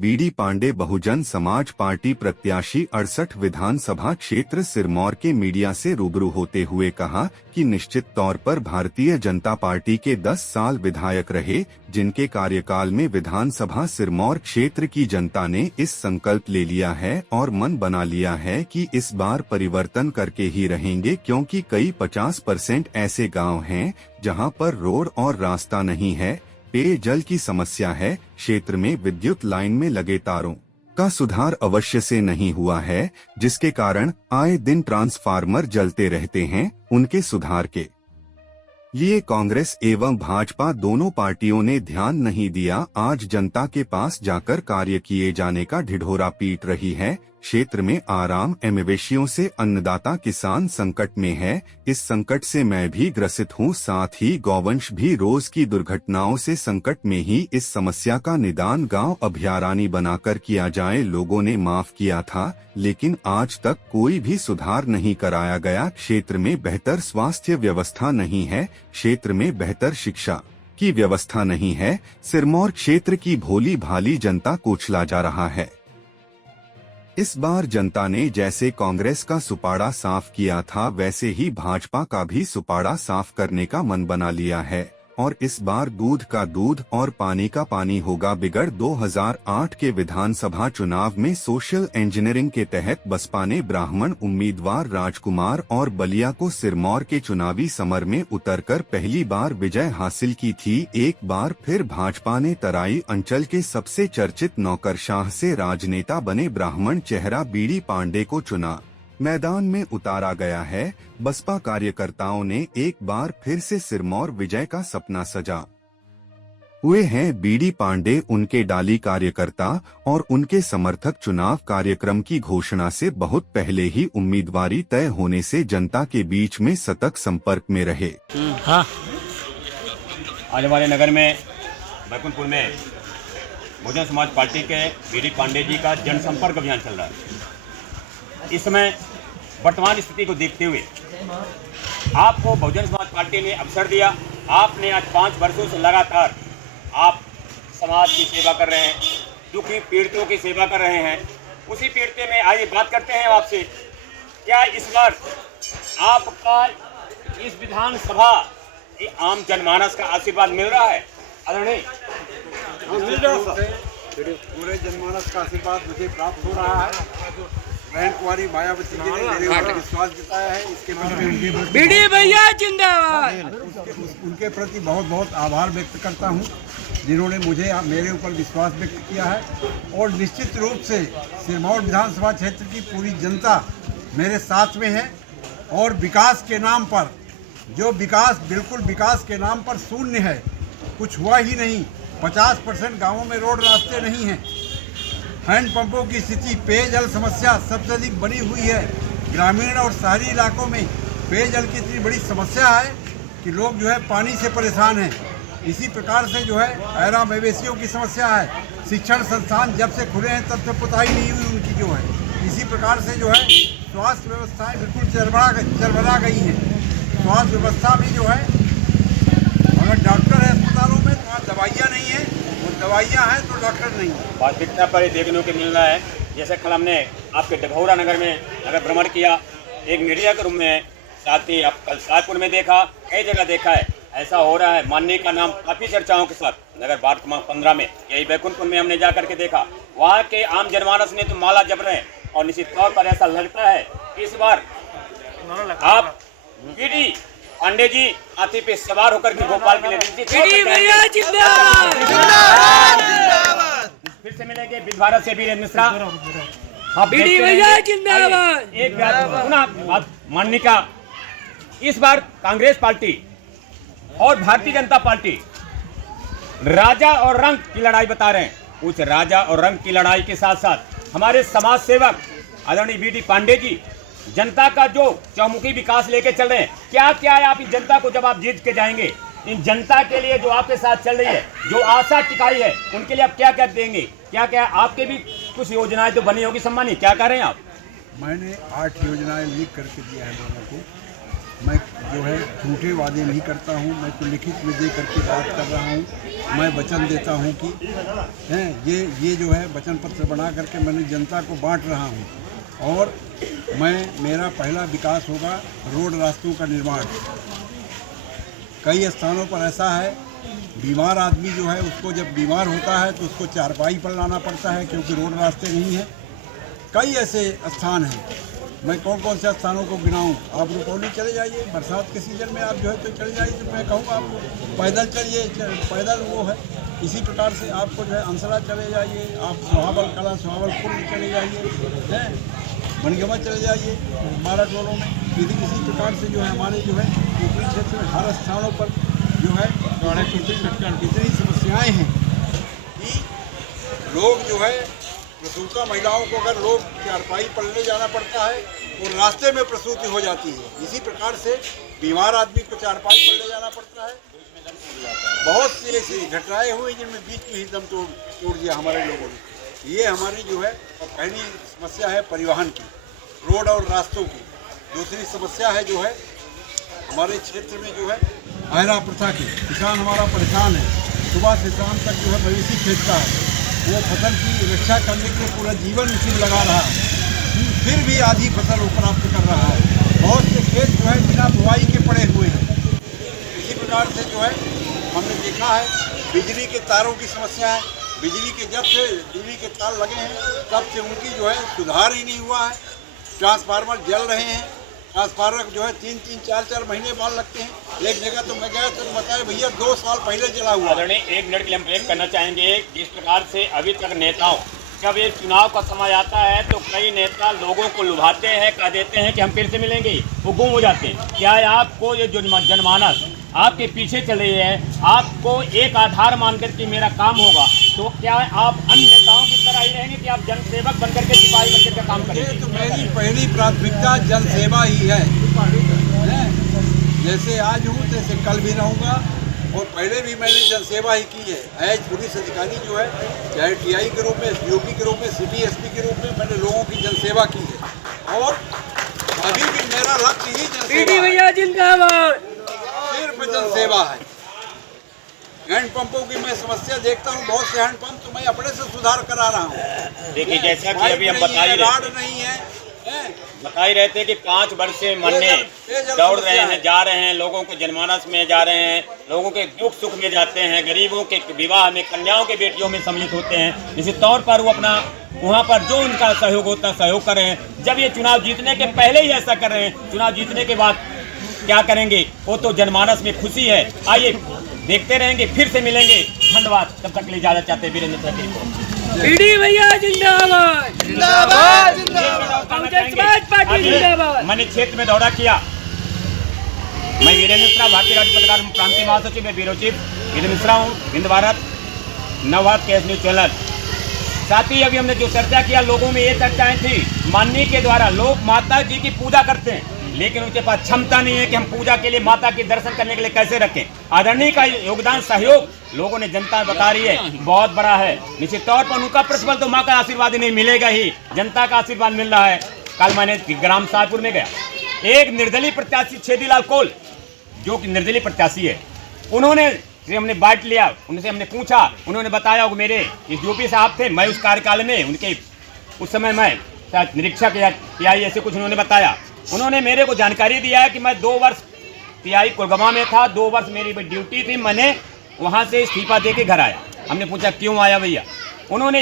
BD Pandey Bahujan Samaj party प्रत्याशी 68 विधानसभा क्षेत्र सिरमौर के मीडिया से रूबरू होते हुए कहा कि निश्चित तौर पर भारतीय जनता पार्टी के 10 साल विधायक रहे, जिनके कार्यकाल में विधानसभा सिरमौर क्षेत्र की जनता ने इस संकल्प ले लिया है और मन बना लिया है कि इस बार परिवर्तन करके ही रहेंगे, क्योंकि कई 50% ऐसे गांव हैं जहां पर रोड और रास्ता नहीं है, पेयजल की समस्या है, क्षेत्र में विद्युत लाइन में लगे तारों का सुधार अवश्य से नहीं हुआ है, जिसके कारण आए दिन ट्रांसफार्मर जलते रहते हैं। उनके सुधार के लिए कांग्रेस एवं भाजपा दोनों पार्टियों ने ध्यान नहीं दिया। आज जनता के पास जाकर कार्य किए जाने का ढिढोरा पीट रही है। क्षेत्र में आराम मवेशियों से अन्नदाता किसान संकट में है। इस संकट से मैं भी ग्रसित हूँ, साथ ही गौवंश भी रोज की दुर्घटनाओं से संकट में ही। इस समस्या का निदान गांव अभयारण्य बनाकर किया जाए। लोगों ने माफ किया था, लेकिन आज तक कोई भी सुधार नहीं कराया गया। क्षेत्र में बेहतर स्वास्थ्य व्यवस्था नहीं है, क्षेत्र में बेहतर शिक्षा की व्यवस्था नहीं है। सिरमौर क्षेत्र की भोली भाली जनता कुचला जा रहा है। इस बार जनता ने जैसे कांग्रेस का सुपाड़ा साफ किया था, वैसे ही भाजपा का भी सुपाड़ा साफ करने का मन बना लिया है और इस बार दूध का दूध और पानी का पानी होगा बिगड़। 2008 के विधानसभा चुनाव में सोशल इंजीनियरिंग के तहत बसपा ने ब्राह्मण उम्मीदवार राजकुमार और बलिया को सिरमौर के चुनावी समर में उतरकर पहली बार विजय हासिल की थी। एक बार फिर भाजपा ने तराई अंचल के सबसे चर्चित नौकरशाह से राजनेता बने ब्राह्मण चेहरा बीडी पांडे को चुना। मैदान में उतारा गया है। बसपा कार्यकर्ताओं ने एक बार फिर से सिरमौर विजय का सपना सजा हुए हैं। बीडी पांडे, उनके डाली कार्यकर्ता और उनके समर्थक चुनाव कार्यक्रम की घोषणा से बहुत पहले ही उम्मीदवारी तय होने से जनता के बीच में सतत संपर्क में रहे। आने वाले नगर में बैकुंठपुर में बहुजन समाज पार्टी के बीडी पांडे जी का जनसंपर्क अभियान चल रहा है। इस समय वर्तमान स्थिति को देखते हुए आपको बहुजन समाज पार्टी ने अवसर दिया। आपने आज 5 वर्षों से लगातार आप समाज की सेवा कर रहे हैं, दुखी पीड़ितों की सेवा कर रहे हैं। उसी पीड़िते में आइए बात करते हैं आपसे, क्या इस बार आपका इस विधानसभा आम जनमानस का आशीर्वाद मिल रहा है? आदरणीय पूरे जनमानस का आशीर्वाद मुझे प्राप्त हो रहा है। बहन कुमारी मायावती जी ने मेरे ऊपर विश्वास जताया है, इसके प्रति बीडी भैया जिंदाबाद। उनके प्रति बहुत बहुत आभार व्यक्त करता हूं, जिन्होंने मुझे मेरे ऊपर विश्वास व्यक्त किया है। और निश्चित रूप से सिरमौर विधानसभा क्षेत्र की पूरी जनता मेरे साथ में है। और विकास के नाम पर जो विकास बिल्कुल विकास के नाम पर शून्य है, कुछ हुआ ही नहीं। 50% गाँवों में रोड रास्ते नहीं हैं। हैंडपंपों की स्थिति, पेयजल समस्या सबसे अधिक बनी हुई है। ग्रामीण और शहरी इलाकों में पेयजल की इतनी बड़ी समस्या है कि लोग जो है पानी से परेशान हैं। इसी प्रकार से जो है ऐरा मवेशियों की समस्या है। शिक्षण संस्थान जब से खुले हैं तब से पुताई नहीं हुई उनकी जो है। इसी प्रकार से जो है स्वास्थ्य व्यवस्थाएं बिल्कुल चरमरा गई हैं। स्वास्थ्य व्यवस्था भी जो है, अगर डॉक्टर है अस्पतालों में तो वहाँ दवाइयाँ नहीं हैं, दवाइयाँ हैं तो डॉक्टर नहीं है। वास्तविकता पर देखने को मिल रहा है। जैसे कल हमने आपके डभौरा नगर में अगर भ्रमण किया, एक मीडिया के रूप में, साथ ही आप कल सातपुर में देखा, कई जगह देखा है। ऐसा हो रहा है, माननीय का नाम काफ़ी चर्चाओं के साथ नगर वार्ड क्रमांक 15 में, यही बैकुंठपुर में हमने जा करके देखा। वहाँ के आम जनमानस ने तो माला जप रहे हैं और निश्चित तौर पर ऐसा लगता है कि इस बार आप बीडी पांडे जी हाथी पे सवार होकर के भोपाल के लिए फिर से मिलेंगे। भारत से वीरेंद्र मिश्रा, बीडी भैया जिंदाबाद। एक बात मानने का, इस बार कांग्रेस पार्टी और भारतीय जनता पार्टी राजा और रंग की लड़ाई बता रहे हैं। उस राजा और रंग की लड़ाई के साथ साथ हमारे समाज सेवक आदरणीय बीडी पांडे जी जनता का जो चौमुखी विकास लेके चल रहे हैं। क्या क्या है आप इस जनता को जब आप जीत के जाएंगे, इन जनता के लिए जो आपके साथ चल रही है, जो आशा टिकाई है, उनके लिए आप क्या क्या देंगे? क्या क्या आपके भी कुछ योजनाएं तो बनी होगी सम्मानित, क्या कह रहे हैं आप? मैंने 8 योजनाएं लिख करके दिया है लोगों को। मैं जो है झूठे वादे नहीं करता हूँ, मैं तो लिखित में दे करके बात कर रहा हूँ। मैं वचन देता हूँ कि ये जो है वचन पत्र बना करके मैंने जनता को बांट रहा हूँ। और मेरा पहला विकास होगा रोड रास्तों का निर्माण। कई स्थानों पर ऐसा है, बीमार आदमी जो है उसको जब बीमार होता है तो उसको चारपाई पर लाना पड़ता है क्योंकि रोड रास्ते नहीं हैं। कई ऐसे स्थान हैं, मैं कौन कौन से स्थानों को गिनाऊं? आप रुपौली चले जाइए, बरसात के सीजन में आप जो है तो चले जाइए, तो मैं कहूँगा आपको पैदल चलिए, पैदल वो है। इसी प्रकार से आपको जो है अंसला चले जाइए, आप सुहावल कला सुहावलपुर में चले जाइए, मनगमा चले जाइए, 12 टोलों में। इसी प्रकार से जो है हमारे जो है ऊपरी क्षेत्र में हर स्थानों पर जो है इतनी समस्याएँ हैं कि लोग जो है प्रसूता महिलाओं को अगर लोग चारपाई पर ले जाना पड़ता है और रास्ते में प्रसूति हो जाती है। इसी प्रकार से बीमार आदमी को चारपाई पर ले जाना पड़ता है। बहुत सी ऐसी घटनाएं हुई जिनमें बीच में ही दम तोड़ दिया हमारे लोगों ने। ये हमारी जो है पहली समस्या है परिवहन की, रोड और रास्तों की। दूसरी समस्या है जो है हमारे क्षेत्र में जो है आयरा प्रथा की। किसान हमारा परेशान है, सुबह से शाम तक जो है मवेशी खेतता है, वो फसल की रक्षा करने के लिए पूरा जीवन उसी में लगा रहा है, फिर भी आधी फसल वो प्राप्त कर रहा है। बहुत से खेत जो है बिना बुआई के पड़े हुए हैं। इसी प्रकार से जो है हमने देखा है बिजली के तारों की समस्या है। बिजली के जब से बिजली के तार लगे हैं तब से उनकी जो है सुधार ही नहीं हुआ है। ट्रांसफार्मर जल रहे हैं, ट्रांसफार्मर जो है 3-3, 4-4 महीने बाद लगते हैं। एक जगह तो मैं गया तो बताया भैया 2 साल पहले जला हुआ। आदरणीय, 1 मिनट के लिए हम ब्रेक करना चाहेंगे। जिस प्रकार से अभी तक नेताओं, जब ये चुनाव का समय आता है तो कई नेता लोगों को लुभाते हैं, कह देते हैं कि हम फिर से मिलेंगे, वो गुम हो जाते हैं। क्या है आपको ये जो जनमानस आपके पीछे चले हैं, आपको एक आधार मानकर के मेरा काम होगा, तो क्या आप अन्य नेताओं की तरह ही रहेंगे कि आप जनसेवक बनकर के, सिपाही बनकर के काम करेंगे? तो मेरी पहली प्राथमिकता जनसेवा ही है। जैसे आज हूँ तैसे कल भी रहूँगा, और पहले भी मैंने जनसेवा ही की है। एज पुलिस अधिकारी जो है, चाहे टीआई के रूप में, एसडीओपी के रूप में, सिटी एसपी के रूप में मैंने लोगों की जनसेवा की है। और अभी भी मेरा लक्ष्य ही जनसेवा भैया जिंदाबाद, सिर्फ जनसेवा है। हैंडपंपों की मैं समस्या देखता हूँ, बहुत से हैंडपंप तो मैं अपने से सुधार करा रहा हूँ। देखिए, जैसा कि अभी हम बता ही रहे थे कि 5 वर्ष से मरने दौड़ रहे हैं, जा रहे हैं, लोगों के जनमानस में जा रहे हैं, लोगों के दुख सुख में जाते हैं, गरीबों के विवाह में, कन्याओं के बेटियों में सम्मिलित होते हैं। इसी तौर पर वो अपना वहाँ पर जो उनका सहयोग होता है सहयोग कर रहे हैं। जब ये चुनाव जीतने के पहले ही ऐसा कर रहे हैं, चुनाव जीतने के बाद क्या करेंगे? वो तो जनमानस में खुशी है। आइए देखते रहेंगे, फिर से मिलेंगे। धन्यवाद। तब तक के लिए इजाजत चाहते हैं वीरेंद्र ठाकुर को। बीडी भैया जिंदाबाद, जिंदाबाद, जिंदाबाद, कांग्रेस पार्टी जिंदाबाद। मैंने क्षेत्र में दौरा किया। मैं वीरेंद्र मिश्रा, भारतीय राज्य पत्रकार प्रांतीय महासचिव में ब्यूरो चीफ वीरेंद्र मिश्रा हूँ, Hind Bharat Navbharat case news channel. साथ ही अभी हमने जो चर्चा किया, लोगों में ये चर्चाएं थी, माननी के द्वारा लोग माता जी की पूजा करते हैं, लेकिन उनके पास क्षमता नहीं है कि हम पूजा के लिए, माता के दर्शन करने के लिए कैसे रखें। आदरणीय का योगदान, सहयोग लोगों ने, जनता बता रही है बहुत बड़ा है। निश्चित तौर पर उनका प्रतिफल तो माँ का आशीर्वाद नहीं मिलेगा ही, जनता का आशीर्वाद मिल रहा है। कल मैंने ग्राम शाहपुर में गया, एक निर्दलीय प्रत्याशी छेदीलाल कोल, जो कि निर्दलीय प्रत्याशी है, उन्होंने हमने बांट लिया, उनसे हमने पूछा, उन्होंने बताया वो मेरे यूपी साहब थे, मैं उस कार्यकाल में उनके उस समय मैं निरीक्षक या ऐसे कुछ उन्होंने बताया। उन्होंने मेरे को जानकारी दिया है कि मैं 2 वर्ष पीआई कोलगमा में था, 2 वर्ष मेरी ड्यूटी थी, मैंने वहाँ से इस्तीफा दे के घर आया। हमने पूछा क्यों आया भैया? उन्होंने